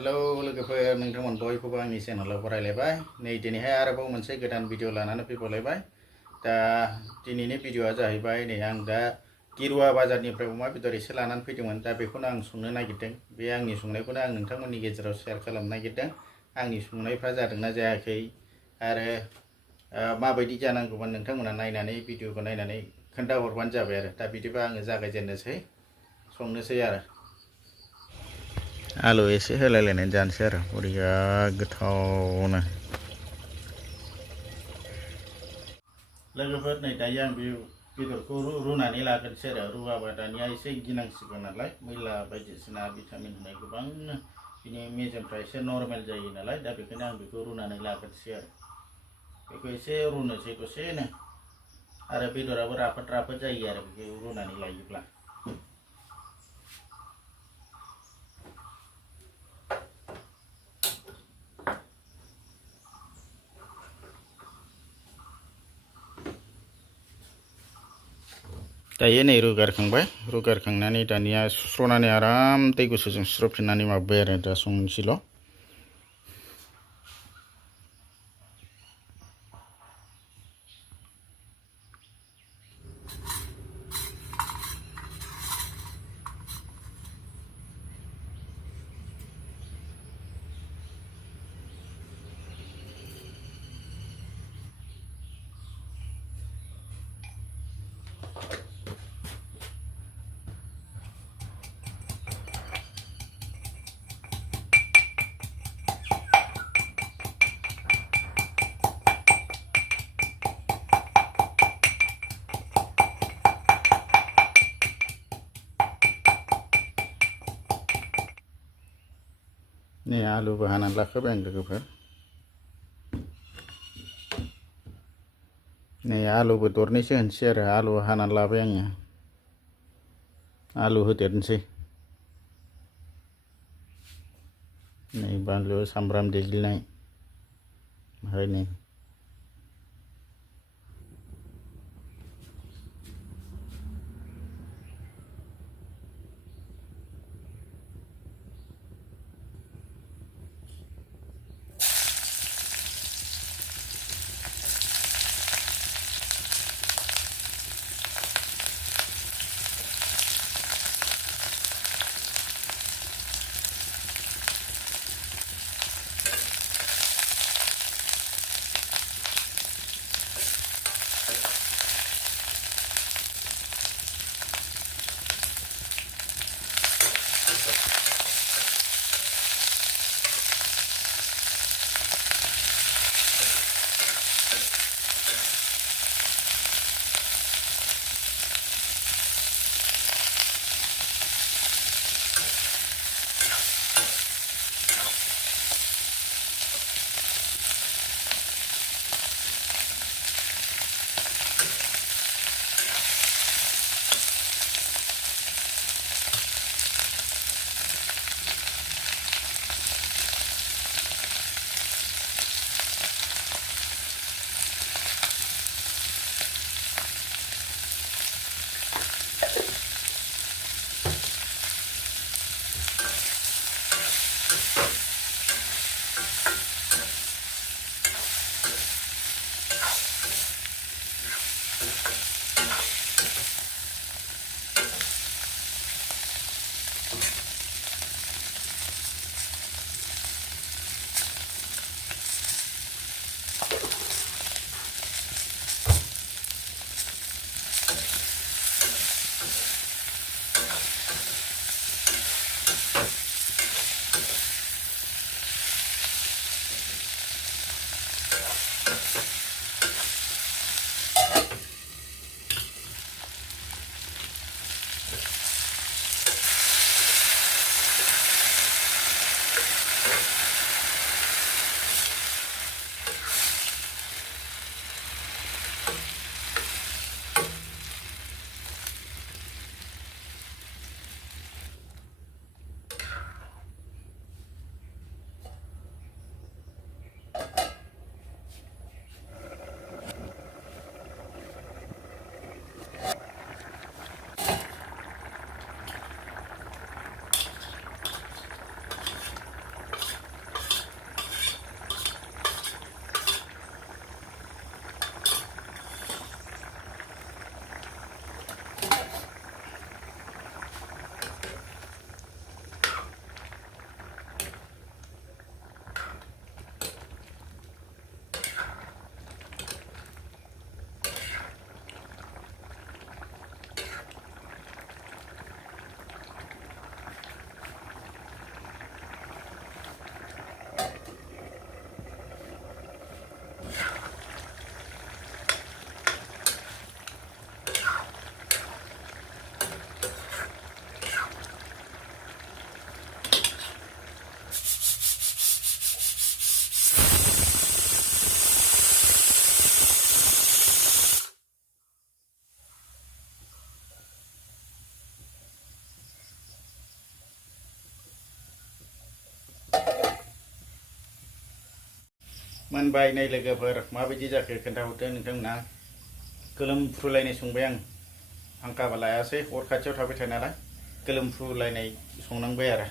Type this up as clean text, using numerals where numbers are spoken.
hello लोगोफोर नोंथांमोन बयखौबो आंनि चेनेलाव बरायलायबाय नै दिनैहाय आरोबाव मोनसे गोदान भिडिअ लानानै फैबावलायबाय दा दिनैनि भिडिअआ जाहैबाय नै आं दा गिरुवा बाजारनिफ्राय अमा बेदर एसे लानानै फैदोंमोन दा बेखौनो आं संनो नागिरदों बे आंनि संनायखौनो आं नोंथांमोननि गेजेराव शेयार खालामनो नागिरदों आंनि संनायफ्रा जादोंना जायाखै आरो माबायदि जानांगौमोन नोंथांमोना नायनानै भिडिअखौ नायनानै खोन्थाहरबानो जाबाय आरो दा बिदिबा आङो जागायजेननोसै संनोसै आरो आलु एसे होलायलायनानै जानोसै आरो बरिया गोथावनो लोगोफोर नै दायो आं बे बेदरखौ रुनानै लाग्रोनोसै आरो रुवाबा दानिया एसे गिनांसिगोन नालाय मैला बायदिसिना भिटामिन होनाय गोबांनो बिनि मेजेमफ्रा एसे नर्मेल जायो नालाय दा बेखायनो आं बेखौ रुनानै लाग्रोनोसै आरो बेखौ एसे रुनोसै दसेनो आरो बेदराबो राफोद जायो आरो बेखौ रुनानै लायोब्ला दायो नै रुगारखांनानै दानिया सुस्र'नानै आराम दै गुसुजों सुस्र'फिननानै माबाबाय आरो दा संनोसैल' नै आलुबो हानानै लाखाबाय आं लोगोफोर नै आलुबो दरनैसो होनोसै आरो आलु हानानै लाबाय आङो आलु होदेरनोसै नै बानलु सामब्राम देग्लिनाय ओमफ्राय नै मोनबाय नै लोगोफोर माबायदि जाखो खोन्थाहरदो नोंथांमोना गोलोमफ्रुलायनाय संबाय आं फांखाबो लायासै अर खाथियाव थाबाय थायो नालाय गोलोमफ्रुलायनाय संनांबाय आरो